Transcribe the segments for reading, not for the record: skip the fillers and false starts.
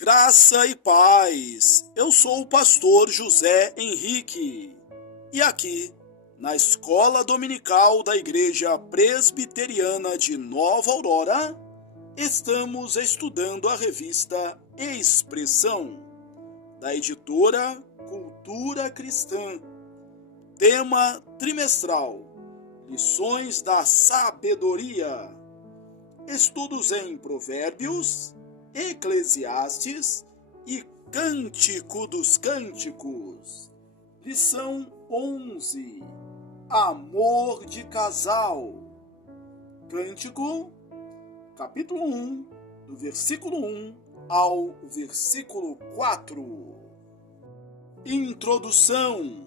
Graça e paz. Eu sou o pastor José Henrique e aqui, na Escola Dominical da Igreja Presbiteriana de Nova Aurora, estamos estudando a revista Expressão, da editora Cultura Cristã. Tema trimestral: Lições da Sabedoria. Estudos em Provérbios, Eclesiastes e Cântico dos Cânticos. Lição 11. Amor de casal. Cântico, capítulo 1, do versículo 1 ao versículo 4. Introdução.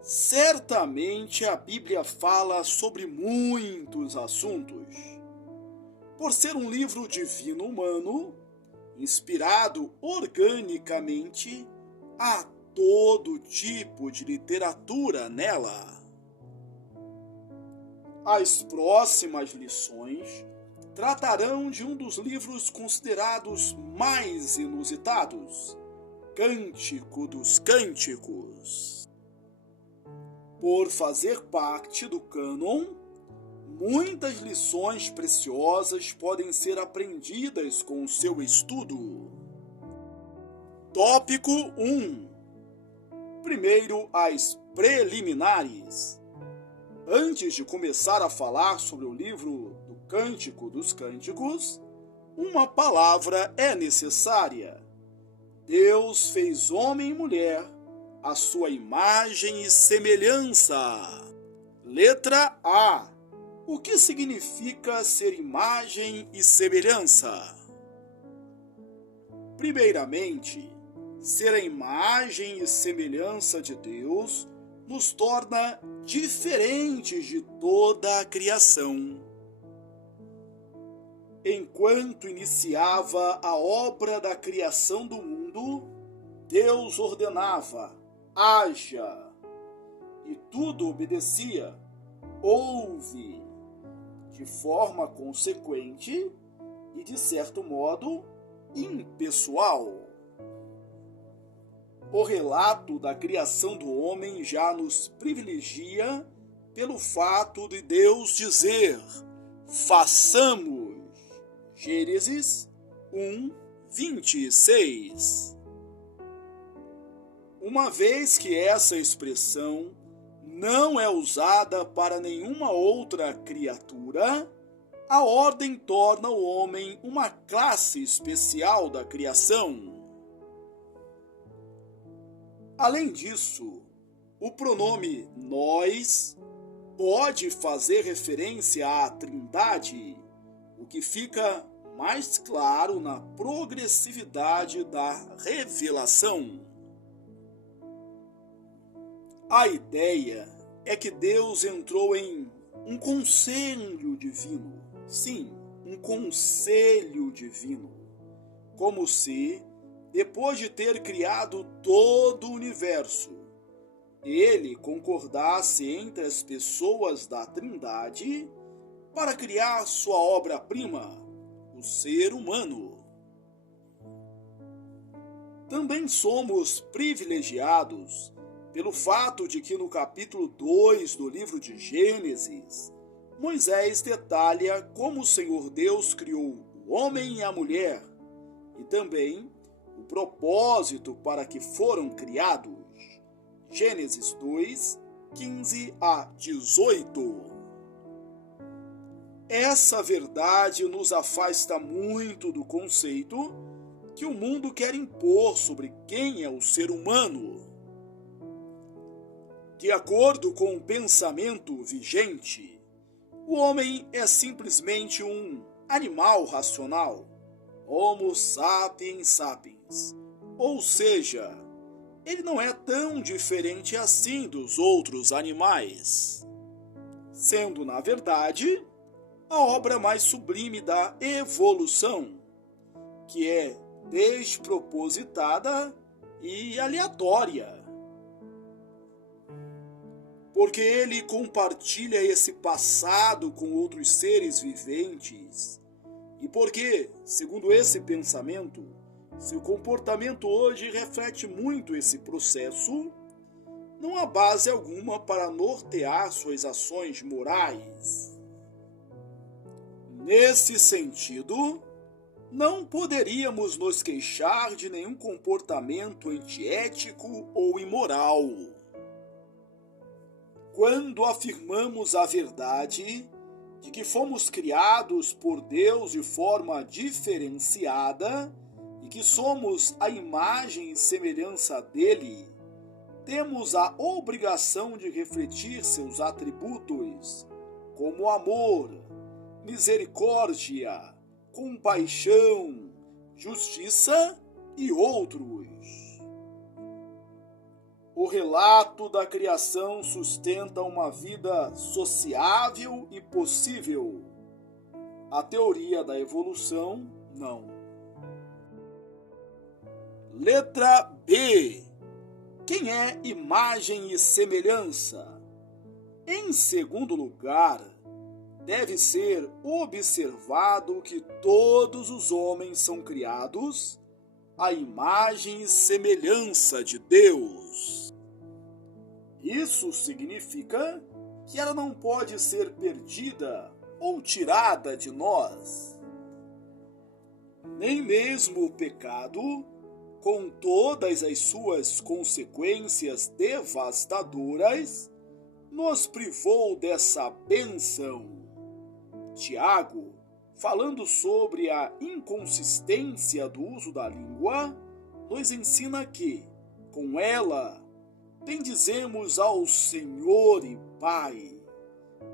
Certamente a Bíblia fala sobre muitos assuntos. Por ser um livro divino humano, inspirado organicamente, há todo tipo de literatura nela. As próximas lições tratarão de um dos livros considerados mais inusitados, Cântico dos Cânticos. Por fazer parte do cânon, muitas lições preciosas podem ser aprendidas com o seu estudo. Tópico 1. Primeiro, as preliminares. Antes de começar a falar sobre o livro do Cântico dos Cânticos, uma palavra é necessária. Deus fez homem e mulher à sua imagem e semelhança. Letra A. O que significa ser imagem e semelhança? Primeiramente, ser a imagem e semelhança de Deus nos torna diferentes de toda a criação. Enquanto iniciava a obra da criação do mundo, Deus ordenava: haja, e tudo obedecia: ouve. De forma consequente e, de certo modo, impessoal. O relato da criação do homem já nos privilegia pelo fato de Deus dizer: façamos. Gênesis 1, 26. Uma vez que essa expressão não é usada para nenhuma outra criatura, a ordem torna o homem uma classe especial da criação. Além disso, o pronome nós pode fazer referência à Trindade, o que fica mais claro na progressividade da revelação. A ideia é que Deus entrou em um conselho divino. Sim, um conselho divino. Como se, depois de ter criado todo o universo, ele concordasse entre as pessoas da Trindade para criar sua obra-prima, o ser humano. Também somos privilegiados pelo fato de que no capítulo 2 do livro de Gênesis, Moisés detalha como o Senhor Deus criou o homem e a mulher, e também o propósito para que foram criados. Gênesis 2, 15 a 18. Essa verdade nos afasta muito do conceito que o mundo quer impor sobre quem é o ser humano. De acordo com o pensamento vigente, o homem é simplesmente um animal racional, Homo sapiens sapiens, ou seja, ele não é tão diferente assim dos outros animais, sendo, na verdade, a obra mais sublime da evolução, que é despropositada e aleatória. Porque ele compartilha esse passado com outros seres viventes. E porque, segundo esse pensamento, Seu comportamento hoje reflete muito esse processo. Não há base alguma para nortear suas ações morais. Nesse sentido, não poderíamos nos queixar de nenhum comportamento antiético ou imoral. Quando afirmamos a verdade de que fomos criados por Deus de forma diferenciada e que somos a imagem e semelhança dele, temos a obrigação de refletir seus atributos, como amor, misericórdia, compaixão, justiça e outros. O relato da criação sustenta uma vida sociável e possível. A teoria da evolução, não. Letra B. Quem é imagem e semelhança? Em segundo lugar, deve ser observado que todos os homens são criados à imagem e semelhança de Deus. Isso significa que ela não pode ser perdida ou tirada de nós. Nem mesmo o pecado, com todas as suas consequências devastadoras, nos privou dessa bênção. Tiago, falando sobre a inconsistência do uso da língua, nos ensina que, com ela, bendizemos ao Senhor e Pai.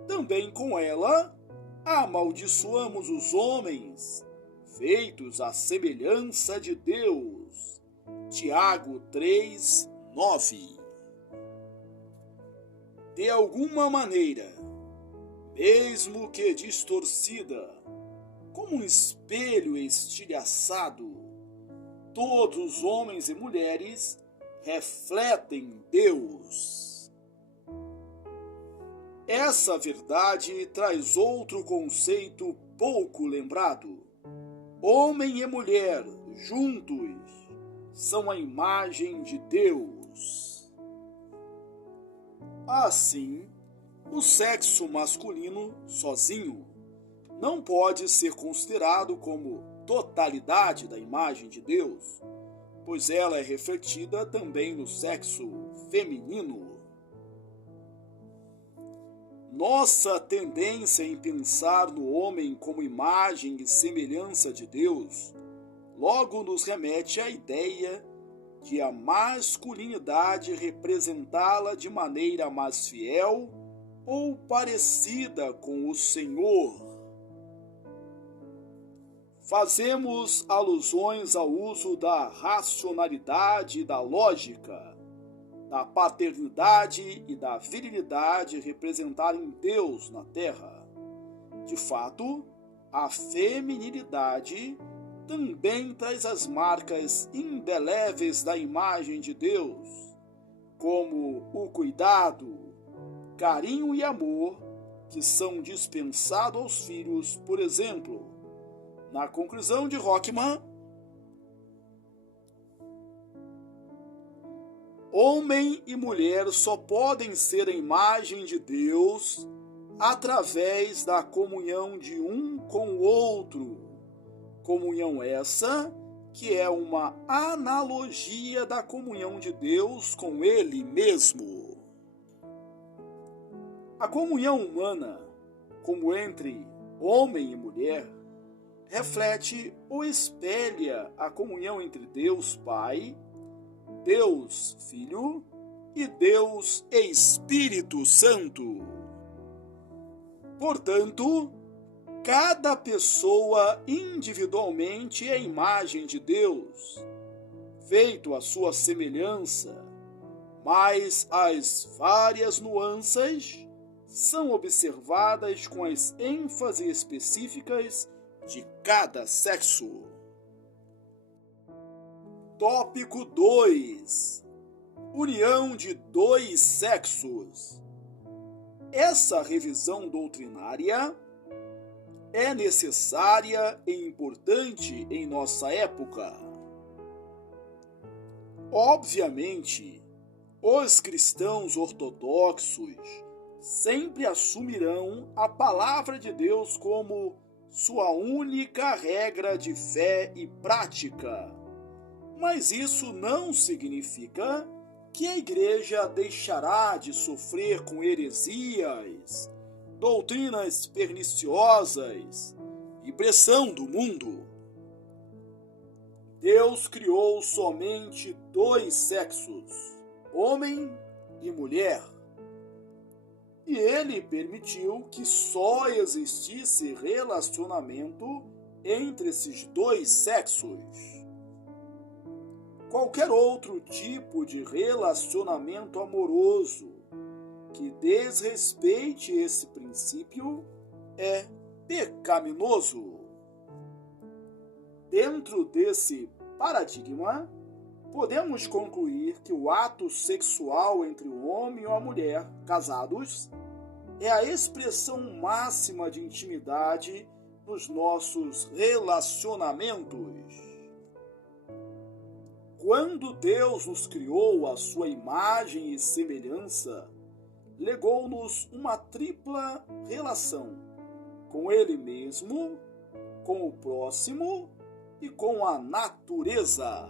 Também com ela, amaldiçoamos os homens, feitos à semelhança de Deus. Tiago 3, 9. De alguma maneira, mesmo que distorcida, como um espelho estilhaçado, todos os homens e mulheres refletem Deus. Essa verdade traz outro conceito pouco lembrado. Homem e mulher, juntos, são a imagem de Deus. Assim, o sexo masculino, sozinho, não pode ser considerado como totalidade da imagem de Deus, pois ela é refletida também no sexo feminino. Nossa tendência em pensar no homem como imagem e semelhança de Deus logo nos remete à ideia de a masculinidade representá-la de maneira mais fiel ou parecida com o Senhor. Fazemos alusões ao uso da racionalidade e da lógica, da paternidade e da virilidade representarem Deus na Terra. De fato, a feminilidade também traz as marcas indeléveis da imagem de Deus, como o cuidado, carinho e amor que são dispensados aos filhos, por exemplo. Na conclusão de Rockman, homem e mulher só podem ser a imagem de Deus através da comunhão de um com o outro. Comunhão essa que é uma analogia da comunhão de Deus com Ele mesmo. A comunhão humana, como entre homem e mulher, reflete ou espelha a comunhão entre Deus Pai, Deus Filho e Deus Espírito Santo. Portanto, cada pessoa individualmente é a imagem de Deus, feito à sua semelhança, mas as várias nuances são observadas com as ênfases específicas de cada sexo. Tópico 2. União de dois sexos. Essa revisão doutrinária é necessária e importante em nossa época. Obviamente, os cristãos ortodoxos sempre assumirão a palavra de Deus como sua única regra de fé e prática. Mas isso não significa que a igreja deixará de sofrer com heresias, doutrinas perniciosas e pressão do mundo. Deus criou somente dois sexos, homem e mulher. E ele permitiu que só existisse relacionamento entre esses dois sexos. Qualquer outro tipo de relacionamento amoroso que desrespeite esse princípio é pecaminoso. Dentro desse paradigma, podemos concluir que o ato sexual entre o homem e a mulher casados é a expressão máxima de intimidade nos nossos relacionamentos. Quando Deus nos criou à sua imagem e semelhança, legou-nos uma tripla relação com Ele mesmo, com o próximo e com a natureza.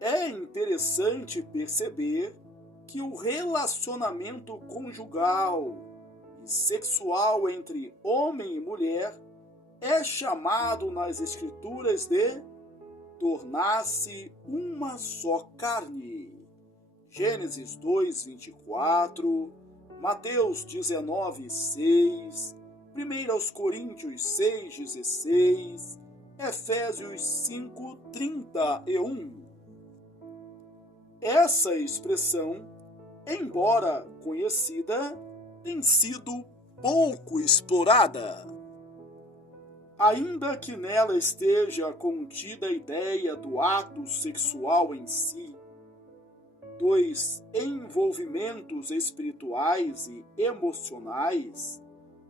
É interessante perceber que o relacionamento conjugal e sexual entre homem e mulher é chamado nas Escrituras de tornar-se uma só carne. Gênesis 2:24, Mateus 19:6, 1 Coríntios 6:16, Efésios 5:31. Essa expressão, embora conhecida, tem sido pouco explorada. Ainda que nela esteja contida a ideia do ato sexual em si, dos envolvimentos espirituais e emocionais,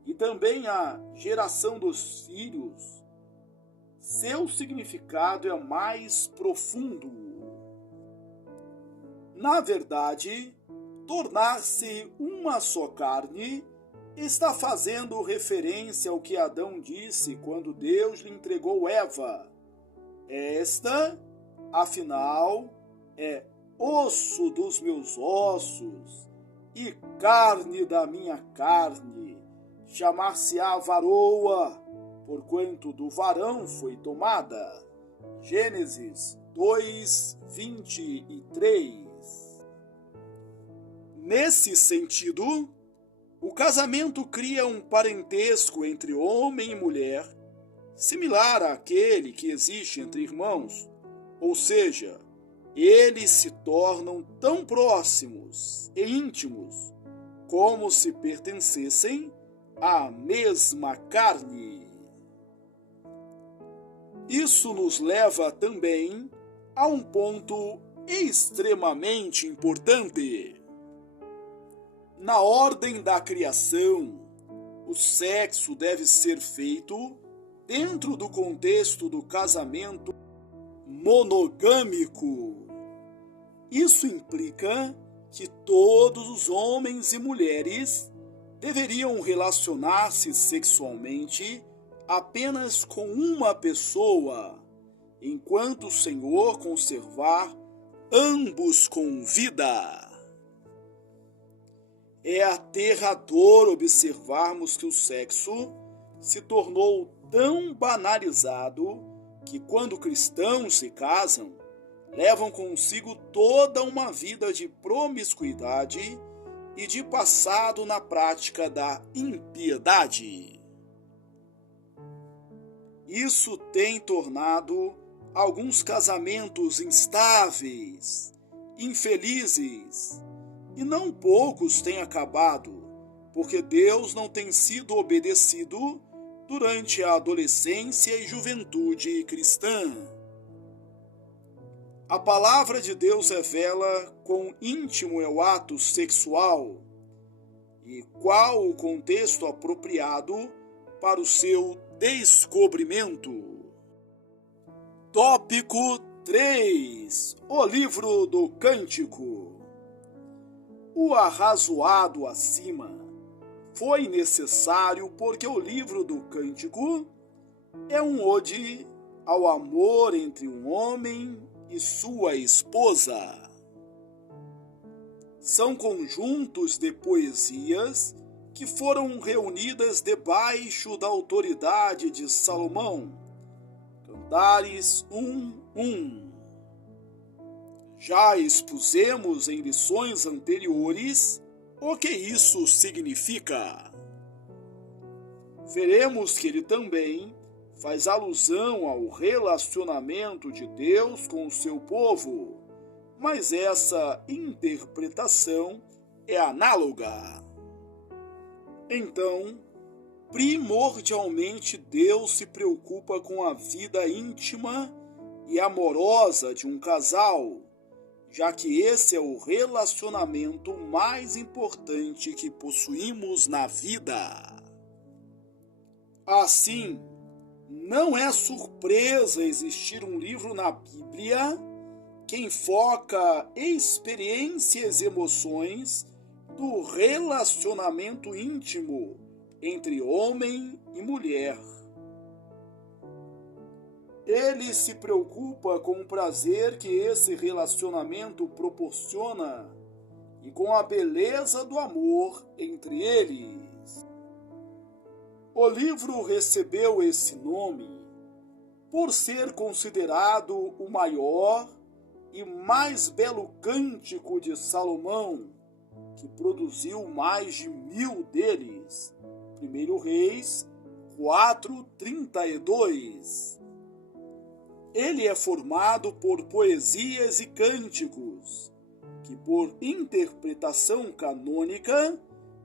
e também a geração dos filhos, seu significado é mais profundo. Na verdade, tornar-se uma só carne está fazendo referência ao que Adão disse quando Deus lhe entregou Eva. Esta, afinal, é osso dos meus ossos e carne da minha carne. Chamar-se-á varoa, porquanto do varão foi tomada. Gênesis 2:23. Nesse sentido, o casamento cria um parentesco entre homem e mulher, similar àquele que existe entre irmãos, ou seja, eles se tornam tão próximos e íntimos como se pertencessem à mesma carne. Isso nos leva também a um ponto extremamente importante. Na ordem da criação, o sexo deve ser feito dentro do contexto do casamento monogâmico. Isso implica que todos os homens e mulheres deveriam relacionar-se sexualmente apenas com uma pessoa, enquanto o Senhor conservar ambos com vida. É aterrador observarmos que o sexo se tornou tão banalizado que quando cristãos se casam, levam consigo toda uma vida de promiscuidade e de passado na prática da impiedade. Isso tem tornado alguns casamentos instáveis, infelizes, e não poucos têm acabado, porque Deus não tem sido obedecido durante a adolescência e juventude cristã. A palavra de Deus revela quão íntimo é o ato sexual e qual o contexto apropriado para o seu descobrimento. Tópico 3. O livro do Cântico. O arrazoado acima foi necessário porque o livro do Cântico é um ode ao amor entre um homem e sua esposa. São conjuntos de poesias que foram reunidas debaixo da autoridade de Salomão. Cantares 1:1. Já expusemos em lições anteriores o que isso significa. Veremos que ele também faz alusão ao relacionamento de Deus com o seu povo, mas essa interpretação é análoga. Então, primordialmente Deus se preocupa com a vida íntima e amorosa de um casal, já que esse é o relacionamento mais importante que possuímos na vida. Assim, não é surpresa existir um livro na Bíblia que enfoca experiências e emoções do relacionamento íntimo entre homem e mulher. Ele se preocupa com o prazer que esse relacionamento proporciona e com a beleza do amor entre eles. O livro recebeu esse nome por ser considerado o maior e mais belo cântico de Salomão, que produziu mais de 1000 deles. 1 Reis 4:32. Ele é formado por poesias e cânticos, que por interpretação canônica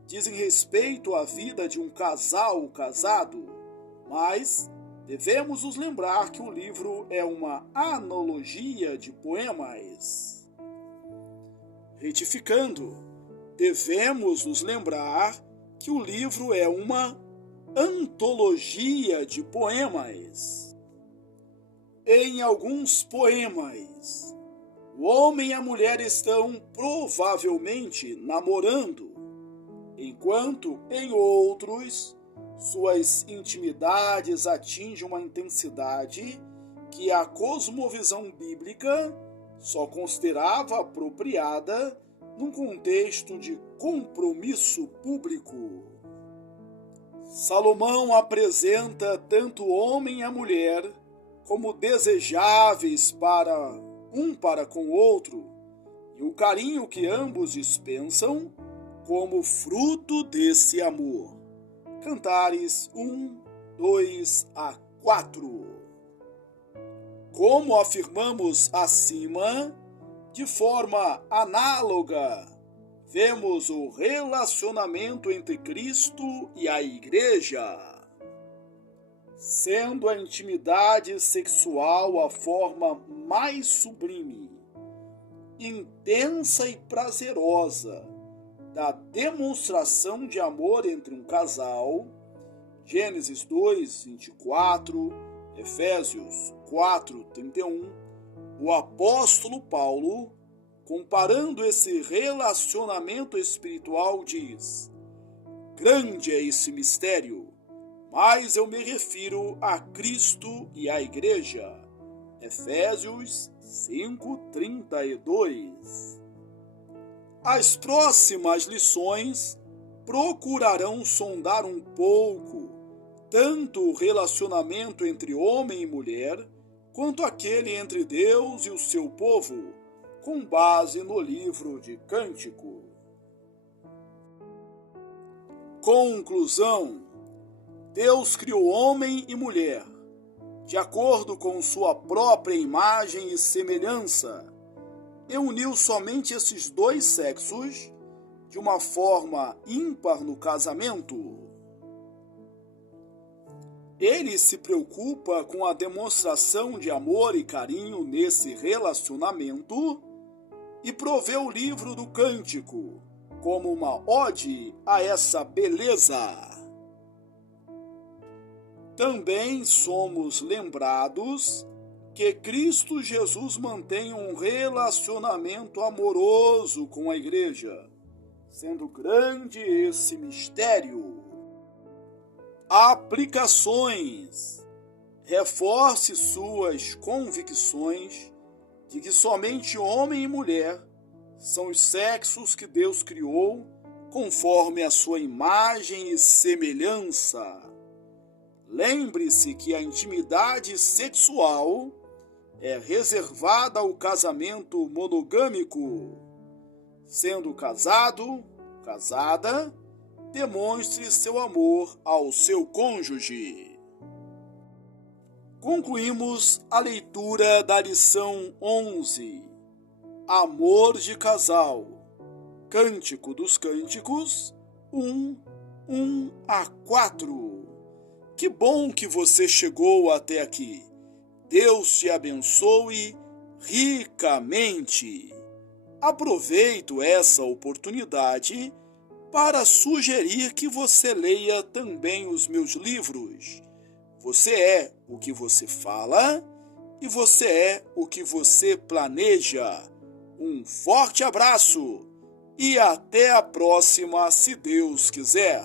dizem respeito à vida de um casal casado, mas devemos nos lembrar que o livro é uma analogia de poemas. Retificando, devemos nos lembrar que o livro é uma antologia de poemas. Em alguns poemas, o homem e a mulher estão provavelmente namorando, enquanto em outros, suas intimidades atingem uma intensidade que a cosmovisão bíblica só considerava apropriada num contexto de compromisso público. Salomão apresenta tanto o homem e a mulher como desejáveis para com o outro, e o carinho que ambos dispensam como fruto desse amor. Cantares 1:2-4. Como afirmamos acima, de forma análoga, vemos o relacionamento entre Cristo e a Igreja, sendo a intimidade sexual a forma mais sublime, intensa e prazerosa da demonstração de amor entre um casal. Gênesis 2:24, Efésios 4:31, o apóstolo Paulo, comparando esse relacionamento espiritual, diz: grande é esse mistério, mas eu me refiro a Cristo e à Igreja. Efésios 5:32. As próximas lições procurarão sondar um pouco tanto o relacionamento entre homem e mulher, quanto aquele entre Deus e o seu povo, com base no livro de Cântico. Conclusão: Deus criou homem e mulher, de acordo com sua própria imagem e semelhança, e uniu somente esses dois sexos de uma forma ímpar no casamento. Ele se preocupa com a demonstração de amor e carinho nesse relacionamento e provê o livro do Cântico como uma ode a essa beleza. Também somos lembrados que Cristo Jesus mantenha um relacionamento amoroso com a Igreja, sendo grande esse mistério. Aplicações. Reforce suas convicções de que somente homem e mulher são os sexos que Deus criou conforme a sua imagem e semelhança. Lembre-se que a intimidade sexual é reservada ao casamento monogâmico. Sendo casado, casada, demonstre seu amor ao seu cônjuge. Concluímos a leitura da lição 11, Amor de Casal, Cântico dos Cânticos, 1:1-4. Que bom que você chegou até aqui. Deus te abençoe ricamente. Aproveito essa oportunidade para sugerir que você leia também os meus livros. Você é o que você fala e você é o que você planeja. Um forte abraço e até a próxima, se Deus quiser.